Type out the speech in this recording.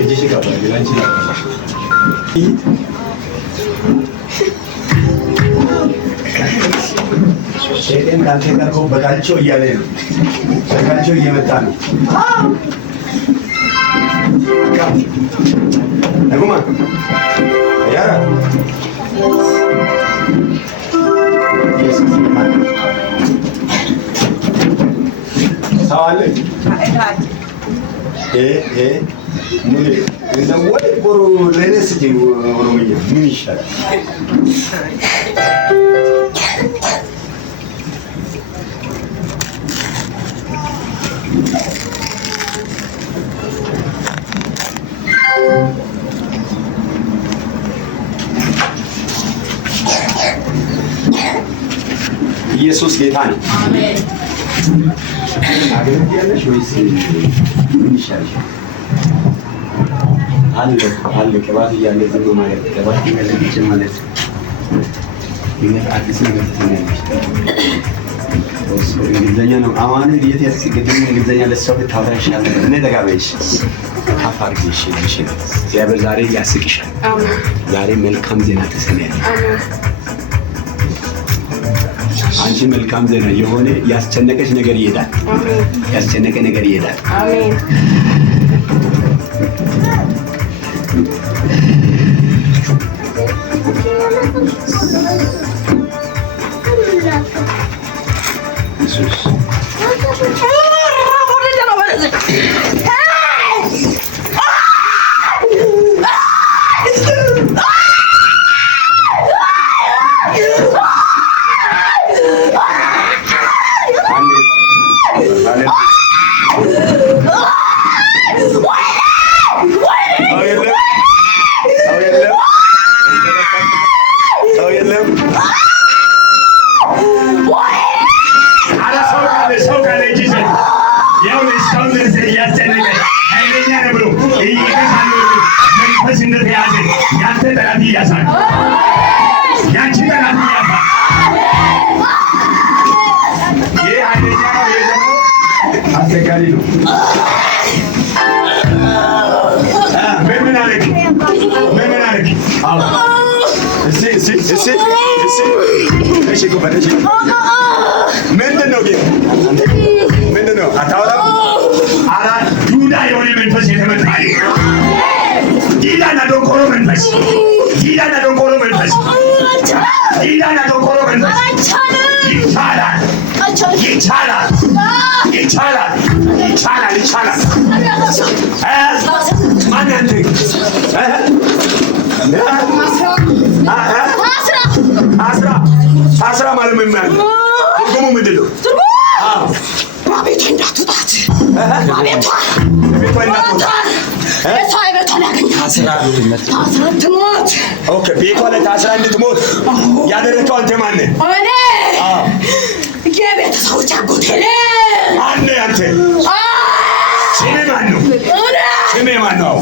እጅሽ ይገባል ለአንቺ ነው ሸይጣን ካንተ ጋር እኮ በቃልቾ እያለ ነው በቃልቾ እየመጣ ነው ነጉማ ያራ ኢየሱስ ይማር ሰዋለ ምን እንደው ወይ ቦሮ ለነስ ጂ ኦሮምኛ ምን ይሻላል ኢየሱስ ጌታ ነው አሜን አገልግያለሽ ወይስ ምን ይሻላል አለ ከባት ያለ ዝም ማለት ከባት ይመለከች ማለት ይሄ አዲስ ነገር ተሰማኝ እንግሊዘኛ ነው አማን የት ያስገደኝ እንግሊዘኛ ለሰው ታወራሻል እኔ ተጋበይሽ አፋርግሽ እሺ እግዚአብሔር ዛሬ ያስቅሻል አሜን ዛሬ መልካም ዜና ተሰማኝ አሜን አንቺ መልካም ዜና የሆነ ያስጨነቀሽ ነገር ይሄዳል አሜን ያስጨነቀ ነገር ይሄዳል አሜን ኢየሱስ ምንድነው ግን ምንድነው አታወራም አራ ዱዳ የሆነ መንፈስ የተመታኝ ዲዳና ዶንቆሮ መንፈስ ዲዳና ዶንቆሮ መንፈስ ዲዳና ዶንቆሮ መንፈስ ይቻላል ይቻላል ይቻላል ይቻላል ይቻላል ማን አንተ አስራ ማለት ምን ማለት ነው? ትርጉሙ ምንድን ነው? አዎ ቤቷ እንዳትወጣት ቤቷ እንዳትወጣ እሷ ቤቷን ያገኛት ታስራ ትሞት ኦኬ ቤቷ ላይ ታስራ እንድትሞት ያደረገው አንተ ማን ነህ? እኔ አዎ የቤተሰቦች አጎቴ ነኝ አንተ ስሜ ማን ነው? ስሜ ማን ነው?